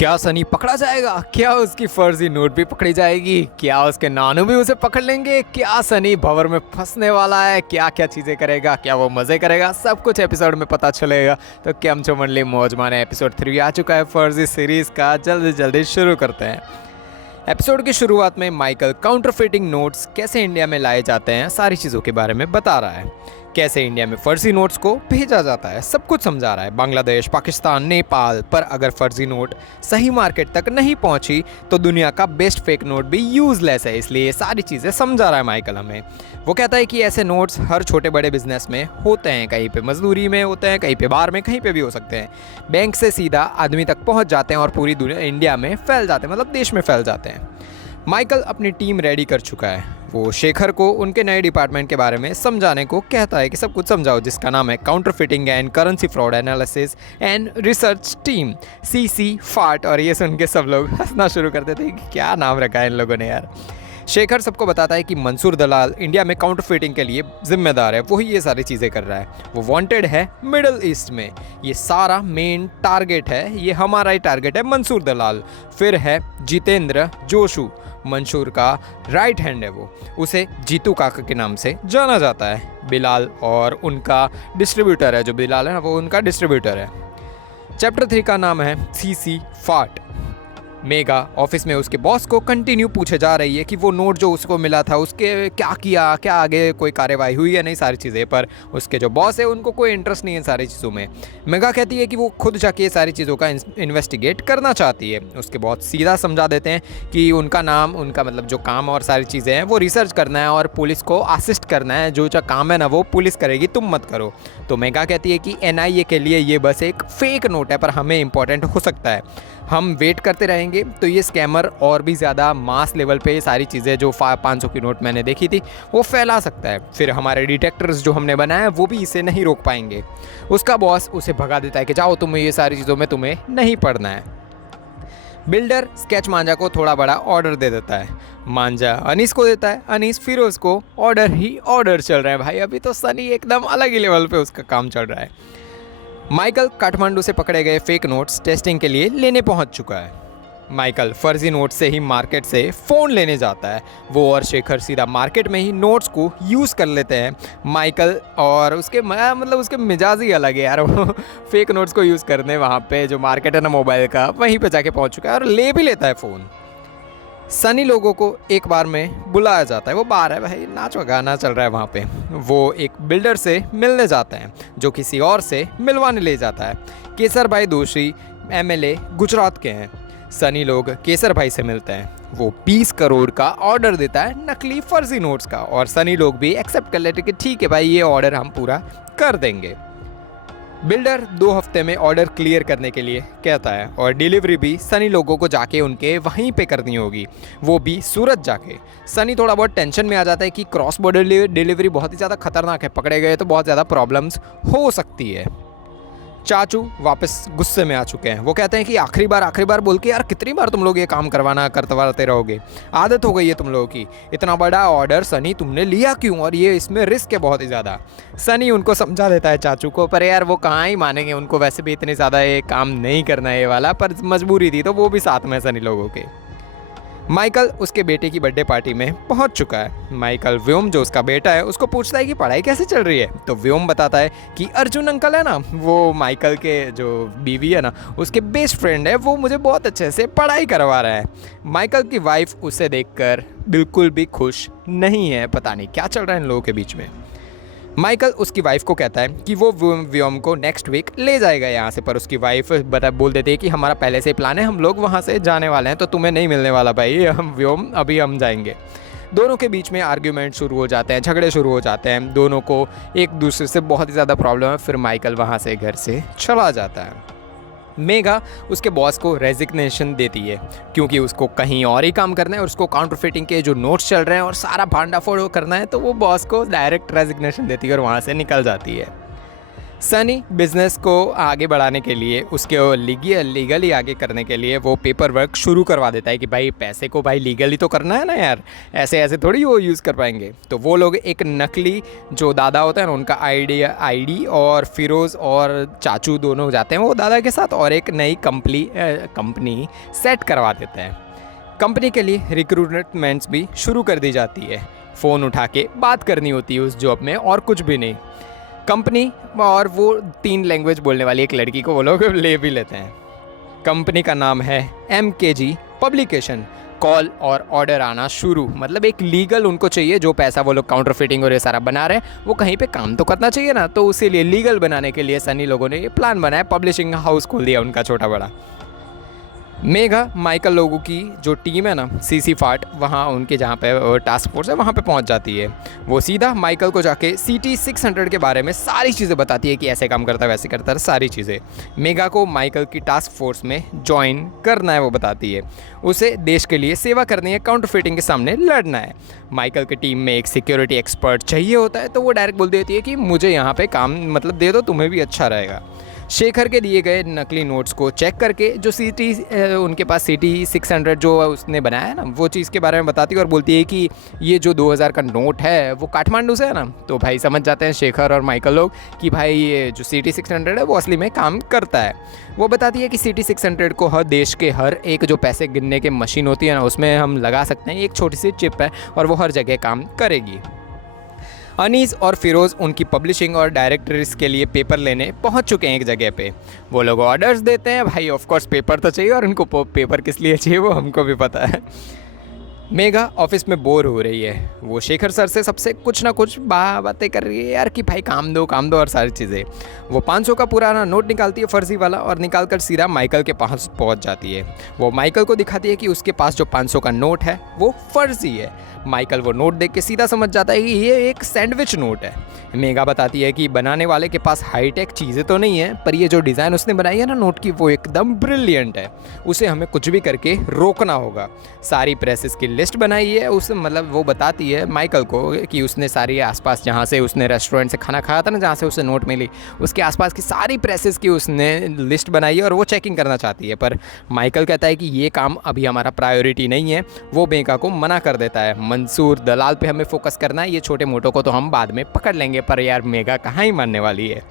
क्या सनी पकड़ा जाएगा? क्या उसकी फर्जी नोट भी पकड़ी जाएगी? क्या उसके नानू भी उसे पकड़ लेंगे? क्या सनी भंवर में फंसने वाला है? क्या क्या चीज़ें करेगा? क्या वो मज़े करेगा? सब कुछ एपिसोड में पता चलेगा। तो केम छो मंडली, मौज माने एपिसोड 3 आ चुका है फर्जी सीरीज़ का। जल्दी जल्दी शुरू करते हैं। एपिसोड की शुरुआत में माइकल काउंटरफिटिंग नोट्स कैसे इंडिया में लाए जाते हैं सारी चीज़ों के बारे में बता रहा है। कैसे इंडिया में फर्जी नोट्स को भेजा जाता है सब कुछ समझा रहा है। बांग्लादेश, पाकिस्तान, नेपाल। पर अगर फर्जी नोट सही मार्केट तक नहीं पहुंची तो दुनिया का बेस्ट फेक नोट भी यूजलेस है। इसलिए ये सारी चीज़ें समझा रहा है माइकल हमें। वो कहता है कि ऐसे नोट्स हर छोटे बड़े बिजनेस में होते हैं। कहीं पे मजदूरी में होते हैं, कहीं पे बार में, कहीं पे भी हो सकते हैं। बैंक से सीधा आदमी तक पहुंच जाते हैं और पूरी दुनिया इंडिया में फैल जाते हैं, मतलब देश में फैल जाते हैं। माइकल अपनी टीम रेडी कर चुका है। वो शेखर को उनके नए डिपार्टमेंट के बारे में समझाने को कहता है कि सब कुछ समझाओ, जिसका नाम है counterfeiting and currency fraud analysis and research team, CC फाट। और ये सुन के सब लोग हंसना शुरू कर देते हैं कि क्या नाम रखा है इन लोगों ने यार। शेखर सबको बताता है कि मंसूर दलाल इंडिया में काउंटरफिटिंग के लिए जिम्मेदार है, वही ये सारी चीज़ें कर रहा है। वो वांटेड है मिडिल ईस्ट में। ये सारा मेन टारगेट है, ये हमारा ही टारगेट है, मंसूर दलाल। फिर है जितेंद्र जोशु, मंसूर का राइट हैंड है। वो उसे जीतू काका के नाम से जाना जाता है। बिलाल और उनका डिस्ट्रीब्यूटर है, जो बिलाल है ना वो उनका डिस्ट्रीब्यूटर है। चैप्टर 3 का नाम है CC फाट। मेगा ऑफिस में उसके बॉस को कंटिन्यू पूछे जा रही है कि वो नोट जो उसको मिला था उसके क्या किया, क्या आगे कोई कार्रवाई हुई या नहीं, सारी चीज़ें। पर उसके जो बॉस है उनको कोई इंटरेस्ट नहीं है सारी चीज़ों में। मेगा कहती है कि वो खुद जाके सारी चीज़ों का इन्वेस्टिगेट करना चाहती है। उसके बॉस सीधा समझा देते हैं कि उनका नाम, उनका मतलब जो काम और सारी चीज़ें हैं वो रिसर्च करना है और पुलिस को असिस्ट करना है। जो काम है ना वो पुलिस करेगी, तुम मत करो। तो मेगा कहती है कि NIA के लिए ये बस एक फेक नोट है, पर हमें इंपॉर्टेंट हो सकता है। हम वेट करते रहेंगे तो ये स्कैमर और भी ज़्यादा मास लेवल पे ये सारी चीज़ें जो 500 की नोट मैंने देखी थी वो फैला सकता है। फिर हमारे डिटेक्टर्स जो हमने बनाया वो भी इसे नहीं रोक पाएंगे। उसका बॉस उसे भगा देता है कि जाओ, तुम्हें ये सारी चीज़ों में तुम्हें नहीं पड़ना है। बिल्डर स्केच मांझा को थोड़ा बड़ा ऑर्डर दे देता है। मांझा अनीस को देता है, अनीस फिरोज को। ऑर्डर ही ऑर्डर चल रहा है भाई। अभी तो सनी एकदम अलग ही लेवल पे उसका काम चल रहा है। माइकल काठमांडू से पकड़े गए फेक नोट्स टेस्टिंग के लिए लेने पहुंच चुका है। माइकल फर्जी नोट से ही मार्केट से फ़ोन लेने जाता है। वो और शेखर सीधा मार्केट में ही नोट्स को यूज़ कर लेते हैं। माइकल और उसके मतलब उसके मिजाज ही अलग है यार। वो फेक नोट्स को यूज़ करने वहाँ पे जो मार्केट है ना मोबाइल का, वहीं पे जाके पहुँच चुका है और ले भी लेता है फ़ोन। सनी लोगों को एक बार में बुलाया जाता है। वो बार है भाई, नाच गाना चल रहा है वहाँ पे। वो एक बिल्डर से मिलने जाते हैं जो किसी और से मिलवाने ले जाता है। केसर भाई दोषी MLA गुजरात के हैं। सनी लोग केसर भाई से मिलते हैं। वो 20 करोड़ का ऑर्डर देता है नकली फर्जी नोट्स का, और सनी लोग भी एक्सेप्ट कर लेते कि ठीक है भाई, ये ऑर्डर हम पूरा कर देंगे। बिल्डर 2 हफ्ते में ऑर्डर क्लियर करने के लिए कहता है और डिलीवरी भी सनी लोगों को जाके उनके वहीं पे करनी होगी, वो भी सूरत जाके। सनी थोड़ा बहुत टेंशन में आ जाता है कि क्रॉस बॉर्डर डिलीवरी बहुत ही ज़्यादा खतरनाक है, पकड़े गए तो बहुत ज़्यादा प्रॉब्लम्स हो सकती है। चाचू वापस गुस्से में आ चुके हैं। वो कहते हैं कि आखिरी बार बोल के यार कितनी बार तुम लोग ये काम करवाते रहोगे, आदत हो गई है तुम लोगों की। इतना बड़ा ऑर्डर सनी तुमने लिया क्यों, और ये इसमें रिस्क है बहुत ही ज़्यादा। सनी उनको समझा देता है चाचू को, पर यार वो कहाँ ही मानेंगे, उनको वैसे भी इतने ज़्यादा ये काम नहीं करना है ये वाला, पर मजबूरी थी तो वो भी साथ में सनी लोगों के। माइकल उसके बेटे की बर्थडे पार्टी में पहुंच चुका है। माइकल व्योम जो उसका बेटा है उसको पूछता है कि पढ़ाई कैसे चल रही है। तो व्योम बताता है कि अर्जुन अंकल है ना, वो माइकल के जो बीवी है ना उसके बेस्ट फ्रेंड है, वो मुझे बहुत अच्छे से पढ़ाई करवा रहा है। माइकल की वाइफ उसे देखकर बिल्कुल भी खुश नहीं है। पता नहीं क्या चल रहा है इन लोगों के बीच में। माइकल उसकी वाइफ को कहता है कि वो व्योम को नेक्स्ट वीक ले जाएगा यहाँ से, पर उसकी वाइफ बोल देती है कि हमारा पहले से ही प्लान है, हम लोग वहाँ से जाने वाले हैं, तो तुम्हें नहीं मिलने वाला भाई हम व्योम, अभी हम जाएंगे। दोनों के बीच में आर्ग्यूमेंट शुरू हो जाते हैं, झगड़े शुरू हो जाते हैं। दोनों को एक दूसरे से बहुत ही ज़्यादा प्रॉब्लम है। फिर माइकल वहाँ से घर से चला जाता है। मेगा उसके बॉस को रेजिग्नेशन देती है क्योंकि उसको कहीं और ही काम करना है और उसको काउंटरफिटिंग के जो नोट्स चल रहे हैं और सारा भांडाफोड़ करना है, तो वो बॉस को डायरेक्ट रेजिग्नेशन देती है और वहाँ से निकल जाती है। सनी बिजनेस को आगे बढ़ाने के लिए, उसके लीगली आगे करने के लिए वो पेपर वर्क शुरू करवा देता है कि भाई पैसे को भाई लीगली तो करना है ना यार, ऐसे ऐसे थोड़ी वो यूज़ कर पाएंगे। तो वो लोग एक नकली जो दादा होता है ना, उनका आईडी और फिरोज़ और चाचू दोनों जाते हैं वो दादा के साथ और एक नई कंपनी सेट करवा देते हैं। कंपनी के लिए रिक्रूटमेंट्स भी शुरू कर दी जाती है, फ़ोन उठा के बात करनी होती है उस जॉब में और कुछ भी नहीं। कंपनी और वो 3 लैंग्वेज बोलने वाली एक लड़की को वो लोग ले भी लेते हैं। कंपनी का नाम है MKG पब्लिकेशन। कॉल और ऑर्डर आना शुरू, मतलब एक लीगल उनको चाहिए, जो पैसा वो लोग काउंटर फिटिंग और ये सारा बना रहे हैं वो कहीं पे काम तो करना चाहिए ना, तो उसी लिए लीगल बनाने के लिए सनी लोगों ने ये प्लान बनाया, पब्लिशिंग हाउस खोल दिया उनका छोटा बड़ा। मेघा माइकल लोगों की जो टीम है ना CC फार्ट, वहाँ उनके जहाँ पे टास्क फोर्स है वहाँ पे पहुँच जाती है। वो सीधा माइकल को जाके CT 600 के बारे में सारी चीज़ें बताती है कि ऐसे काम करता है वैसे करता है सारी चीज़ें। मेघा को माइकल की टास्क फोर्स में ज्वाइन करना है वो बताती है, उसे देश के लिए सेवा करनी है, काउंटर फिटिंग के सामने लड़ना है। माइकल की टीम में एक सिक्योरिटी एक्सपर्ट चाहिए होता है, तो वो डायरेक्ट बोल देती है कि मुझे यहाँ पे काम मतलब दे दो, तुम्हें भी अच्छा रहेगा। शेखर के दिए गए नकली नोट्स को चेक करके जो उनके पास CT 600 जो उसने बनाया है ना, वो चीज़ के बारे में बताती है और बोलती है कि ये जो 2000 का नोट है वो काठमांडू से है ना। तो भाई समझ जाते हैं शेखर और माइकल लोग कि भाई ये जो CT 600 है वो असली में काम करता है। वो बताती है कि CT 600 को हर देश के हर एक जो पैसे गिनने की मशीन होती है ना उसमें हम लगा सकते हैं, एक छोटी सी चिप है और वो हर जगह काम करेगी। अनीस और फिरोज़ उनकी पब्लिशिंग और डायरेक्टरीज के लिए पेपर लेने पहुंच चुके हैं एक जगह पे। वो लोग ऑर्डर्स देते हैं, भाई ऑफ कोर्स पेपर तो चाहिए और उनको पेपर किस लिए चाहिए वो हमको भी पता है। मेघा ऑफिस में बोर हो रही है, वो शेखर सर से सबसे कुछ ना कुछ बातें कर रही है यार कि भाई काम दो और सारी चीज़ें। वो 500 का पुराना नोट निकालती है फर्जी वाला और निकाल कर सीधा माइकल के पास पहुंच जाती है। वो माइकल को दिखाती है कि उसके पास जो 500 का नोट है वो फर्जी है। माइकल वो नोट देख के सीधा समझ जाता है कि ये एक सैंडविच नोट है। मेघा बताती है कि बनाने वाले के पास हाईटेक चीज़ें तो नहीं है, पर ये जो डिज़ाइन उसने बनाई है ना नोट की वो एकदम ब्रिलियंट है, उसे हमें कुछ भी करके रोकना होगा। सारी प्रेसेस की लिस्ट बनाई है उस, मतलब वो बताती है माइकल को कि उसने सारी आसपास जहाँ से उसने रेस्टोरेंट से खाना खाया था ना, जहाँ से उसे नोट मिली, उसके आसपास की सारी प्रेसेस की उसने लिस्ट बनाई है और वो चेकिंग करना चाहती है। पर माइकल कहता है कि ये काम अभी हमारा प्रायोरिटी नहीं है, वो मेघा को मना कर देता है। मंसूर दलाल पे हमें फोकस करना है, ये छोटे मोटों को तो हम बाद में पकड़ लेंगे। पर यार मेघा कहाँ ही मानने वाली है।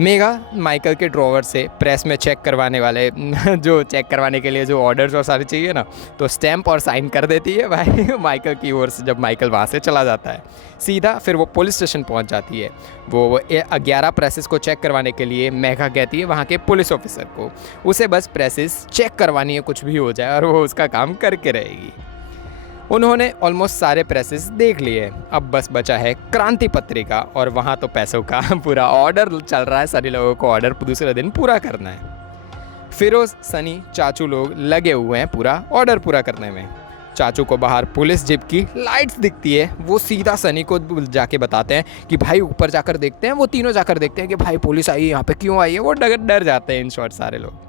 मेघा माइकल के ड्रॉवर से प्रेस में चेक करवाने वाले जो चेक करवाने के लिए जो ऑर्डर्स और सारी चाहिए ना, तो स्टैंप और साइन कर देती है भाई माइकल की ओर से। जब माइकल वहाँ से चला जाता है सीधा फिर वो पुलिस स्टेशन पहुँच जाती है। वो 11 प्रेसेस को चेक करवाने के लिए मेघा कहती है वहाँ के पुलिस ऑफिसर को, उसे बस प्रेसेस चेक करवानी है, कुछ भी हो जाए, और वो उसका काम करके रहेगी। उन्होंने ऑलमोस्ट सारे प्रेसेस देख लिए, अब बस बचा है क्रांति पत्रिका, और वहाँ तो पैसों का पूरा ऑर्डर चल रहा है, सभी लोगों को ऑर्डर दूसरे दिन पूरा करना है। फिरोज, सनी, चाचू लोग लगे हुए हैं पूरा ऑर्डर पूरा करने में। चाचू को बाहर पुलिस जीप की लाइट्स दिखती है, वो सीधा सनी को जाके बताते हैं कि भाई ऊपर जाकर देखते हैं। वो तीनों जाकर देखते हैं कि भाई पुलिस आई है, यहाँ पे क्यों आई है। वो डर जाते हैं इन शॉर्ट सारे लोग।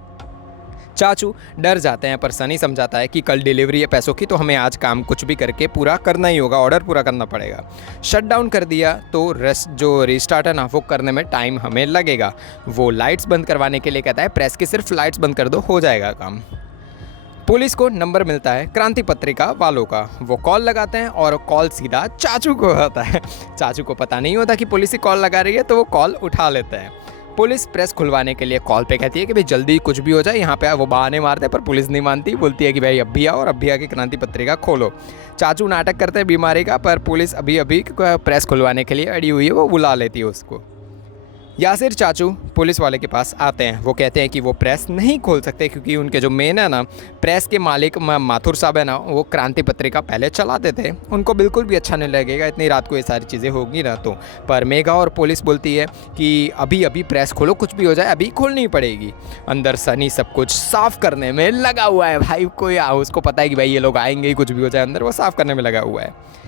चाचू डर जाते हैं पर सनी समझाता है कि कल डिलीवरी है पैसों की, तो हमें आज काम कुछ भी करके पूरा करना ही होगा, ऑर्डर पूरा करना पड़ेगा। शट डाउन कर दिया तो जो रिस्टार्ट है ना वो करने में टाइम हमें लगेगा। वो लाइट्स बंद करवाने के लिए कहता है प्रेस की सिर्फ लाइट्स बंद कर दो, हो जाएगा काम। पुलिस को नंबर मिलता है क्रांति पत्रिका वालों का, वो कॉल लगाते हैं और कॉल सीधा चाचू को आता है। चाचू को पता नहीं होता कि पुलिस ही कॉल लगा रही है, तो वो कॉल उठा लेते हैं। पुलिस प्रेस खुलवाने के लिए कॉल पे कहती है कि भाई जल्दी कुछ भी हो जाए यहाँ पे। वो बहाने मारते हैं पर पुलिस नहीं मानती, बोलती है कि भाई अब भी आओ और अब भी आके क्रांति पत्रिका खोलो। चाचू नाटक करते हैं बीमारी का, पर पुलिस अभी प्रेस खुलवाने के लिए अड़ी हुई है, वो बुला लेती है उसको। यासिर चाचू पुलिस वाले के पास आते हैं, वो कहते हैं कि वो प्रेस नहीं खोल सकते क्योंकि उनके जो मेन है ना प्रेस के मालिक माथुर साहब है ना, वो क्रांति पत्रिका पहले चलाते थे, उनको बिल्कुल भी अच्छा नहीं लगेगा इतनी रात को ये सारी चीज़ें होगी ना। तो पर मेघा और पुलिस बोलती है कि अभी अभी प्रेस खोलो, कुछ भी हो जाए अभी खोलनी पड़ेगी। अंदर सनी सब कुछ साफ़ करने में लगा हुआ है भाई, कोई उसको पता है कि भाई ये लोग आएंगे ही, कुछ भी हो जाए अंदर वो साफ़ करने में लगा हुआ है।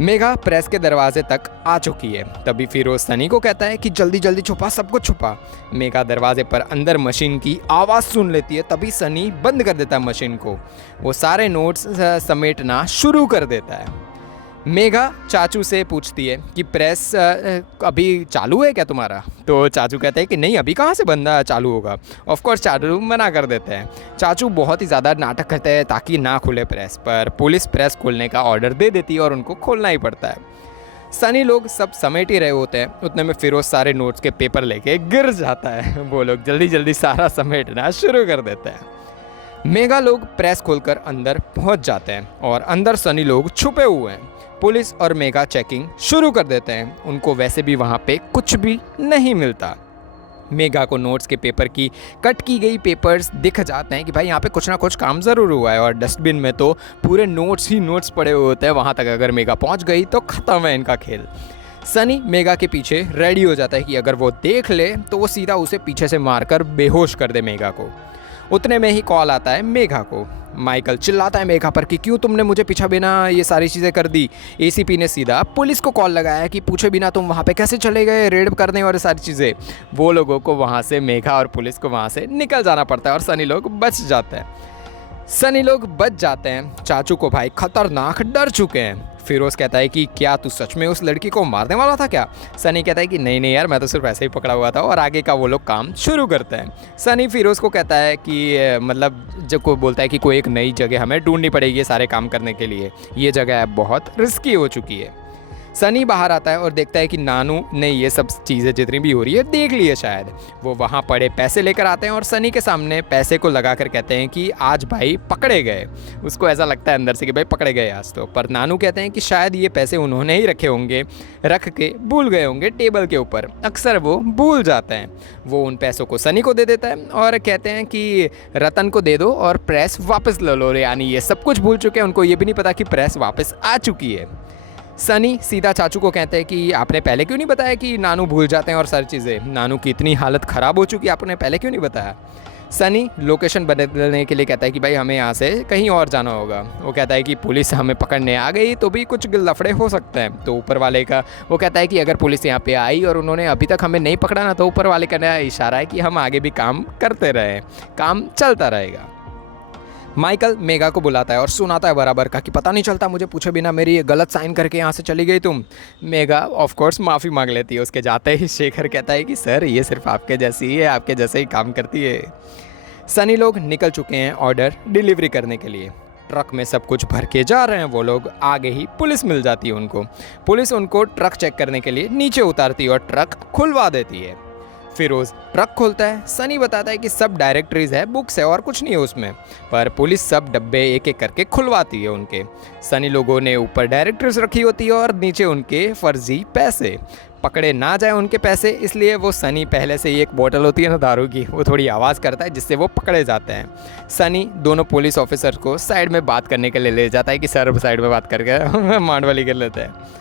मेघा प्रेस के दरवाजे तक आ चुकी है, तभी फिरोज सनी को कहता है कि जल्दी जल्दी छुपा, सब कुछ छुपा। मेघा दरवाजे पर अंदर मशीन की आवाज़ सुन लेती है, तभी सनी बंद कर देता है मशीन को। वो सारे नोट्स समेटना शुरू कर देता है। मेघा चाचू से पूछती है कि प्रेस अभी चालू है क्या तुम्हारा? तो चाचू कहते हैं कि नहीं, अभी कहाँ से बंदा चालू होगा। ऑफ कोर्स चाचू मना कर देते हैं। चाचू बहुत ही ज़्यादा नाटक करते हैं ताकि ना खुले प्रेस, पर पुलिस प्रेस खोलने का ऑर्डर दे देती है और उनको खोलना ही पड़ता है। सनी लोग सब समेट ही रहे होते हैं, उतने में फिरोज सारे नोट्स के पेपर लेके गिर जाता है। वो लोग जल्दी जल्दी सारा समेटना शुरू कर देते हैं। मेगा लोग प्रेस खोलकर अंदर पहुंच जाते हैं और अंदर सनी लोग छुपे हुए हैं। पुलिस और मेगा चेकिंग शुरू कर देते हैं। उनको वैसे भी वहाँ पे कुछ भी नहीं मिलता। मेगा को नोट्स के पेपर की कट की गई पेपर्स दिख जाते हैं कि भाई यहाँ पे कुछ ना कुछ काम ज़रूर हुआ है, और डस्टबिन में तो पूरे नोट्स ही नोट्स पड़े हुए होते हैं। वहाँ तक अगर मेगा पहुँच गई तो ख़त्म है इनका खेल। सनी मेगा के पीछे रेडी हो जाता है कि अगर वो देख ले तो वो सीधा उसे पीछे से मारकर बेहोश कर दे मेगा को। उतने में ही कॉल आता है मेघा को। माइकल चिल्लाता है मेघा पर कि क्यों तुमने मुझे पीछा बिना ये सारी चीज़ें कर दी। एसीपी ने सीधा पुलिस को कॉल लगाया कि पूछे बिना तुम वहाँ पे कैसे चले गए रेड करने और सारी चीज़ें। वो लोगों को वहाँ से, मेघा और पुलिस को वहाँ से निकल जाना पड़ता है और सनी लोग बच जाते हैं। सनी लोग बच जाते हैं। चाचू को भाई खतरनाक डर चुके हैं। फिरोज कहता है कि क्या तू सच में उस लड़की को मारने वाला था क्या? सनी कहता है कि नहीं नहीं यार, मैं तो सिर्फ ऐसे ही पकड़ा हुआ था, और आगे का वो लोग काम शुरू करते हैं। सनी फिरोज को कहता है कि मतलब जब कोई बोलता है कि कोई एक नई जगह हमें ढूंढनी पड़ेगी ये सारे काम करने के लिए, ये जगह अब बहुत रिस्की हो चुकी है। सनी बाहर आता है और देखता है कि नानू ने ये सब चीज़ें जितनी भी हो रही है देख ली है शायद। वो वहाँ पड़े पैसे लेकर आते हैं और सनी के सामने पैसे को लगा कर कहते हैं कि आज भाई पकड़े गए। उसको ऐसा लगता है अंदर से कि भाई पकड़े गए आज तो, पर नानू कहते हैं कि शायद ये पैसे उन्होंने ही रखे होंगे, रख के भूल गए होंगे टेबल के ऊपर। अक्सर वो भूल जाते हैं। वो उन पैसों को सनी को दे देता है और कहते हैं कि रतन को दे दो और प्रेस वापस ले लो। यानी ये सब कुछ भूल चुके हैं, उनको ये भी नहीं पता कि प्रेस वापस आ चुकी है। सनी सीधा चाचू को कहते हैं कि आपने पहले क्यों नहीं बताया कि नानू भूल जाते हैं और सारी चीज़ें। नानू की इतनी हालत ख़राब हो चुकी है, आपने पहले क्यों नहीं बताया। सनी लोकेशन बदलने के लिए कहता है कि भाई हमें यहाँ से कहीं और जाना होगा। वो कहता है कि पुलिस हमें पकड़ने आ गई तो भी कुछ लफड़े हो सकते हैं। तो ऊपर वाले का वो कहता है कि अगर पुलिस यहाँ पे आई और उन्होंने अभी तक हमें नहीं पकड़ा ना, तो ऊपर वाले का नया इशारा है कि हम आगे भी काम करते रहें, काम चलता रहेगा। माइकल मेगा को बुलाता है और सुनाता है बराबर का कि पता नहीं चलता मुझे पूछे बिना मेरी ये गलत साइन करके यहाँ से चली गई तुम। मेगा ऑफ कोर्स माफ़ी मांग लेती है। उसके जाते ही शेखर कहता है कि सर ये सिर्फ आपके जैसी ही है, आपके जैसे ही काम करती है। सनी लोग निकल चुके हैं ऑर्डर डिलीवरी करने के लिए। ट्रक में सब कुछ भर के जा रहे हैं वो लोग। आगे ही पुलिस मिल जाती है उनको। पुलिस उनको ट्रक चेक करने के लिए नीचे उतारती है और ट्रक खुलवा देती है। फिरोज ट्रक खोलता है। सनी बताता है कि सब डायरेक्टरीज है, बुक्स है और कुछ नहीं है उसमें, पर पुलिस सब डब्बे एक एक करके खुलवाती है उनके। सनी लोगों ने ऊपर डायरेक्टरीज रखी होती है और नीचे उनके फर्जी पैसे। पकड़े ना जाए उनके पैसे, इसलिए वो सनी पहले से ही एक बोतल होती है ना दारू की, वो थोड़ी आवाज़ करता है जिससे वो पकड़े जाते हैं। सनी दोनों पुलिस ऑफिसर को साइड में बात करने के लिए ले जाता है कि सर साइड में बात करके मांडवाली कर लेते हैं।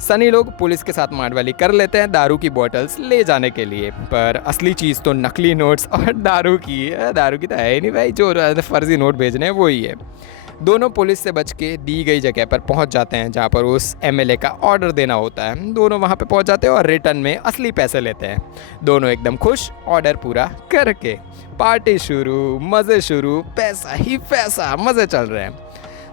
सनी लोग पुलिस के साथ मारवाली कर लेते हैं दारू की बोतल्स ले जाने के लिए, पर असली चीज़ तो नकली नोट्स और दारू की है। दारू की तो है ही नहीं भाई, जो फर्जी नोट भेजने हैं वो ही है। दोनों पुलिस से बच के दी गई जगह पर पहुंच जाते हैं जहां पर उस एमएलए का ऑर्डर देना होता है। दोनों वहां पे पहुंच जाते हैं और रिटर्न में असली पैसे लेते हैं। दोनों एकदम खुश, ऑर्डर पूरा करके। पार्टी शुरू, मज़े शुरू, पैसा ही पैसा, मज़े चल रहे हैं।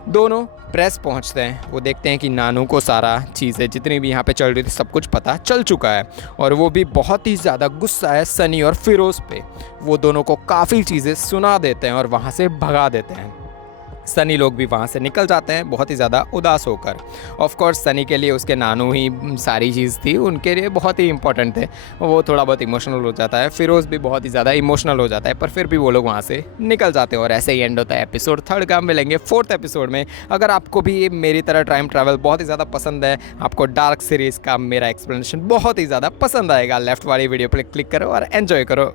दोनों प्रेस पहुंचते हैं। वो देखते हैं कि नानू को सारा चीज़ें जितनी भी यहाँ पे चल रही थी सब कुछ पता चल चुका है, और वो भी बहुत ही ज़्यादा गुस्सा है सनी और फिरोज़ पे। वो दोनों को काफ़ी चीज़ें सुना देते हैं और वहाँ से भगा देते हैं। सनी लोग भी वहाँ से निकल जाते हैं बहुत ही ज़्यादा उदास होकर। ऑफ कोर्स सनी के लिए उसके नानू ही सारी चीज़ थी, उनके लिए बहुत ही इंपॉर्टेंट थे। वो थोड़ा बहुत इमोशनल हो जाता है, फिरोज़ भी बहुत ही ज़्यादा इमोशनल हो जाता है, पर फिर भी वो लोग वहाँ से निकल जाते हैं और ऐसे ही एंड होता है एपिसोड 3 का। मिलेंगे 4th एपिसोड में। अगर आपको भी मेरी तरह टाइम ट्रैवल बहुत ही ज़्यादा पसंद है, आपको डार्क सीरीज़ का मेरा एक्सप्लेनेशन बहुत ही ज़्यादा पसंद आएगा, लेफ्ट वाली वीडियो पर क्लिक करो और एंजॉय करो।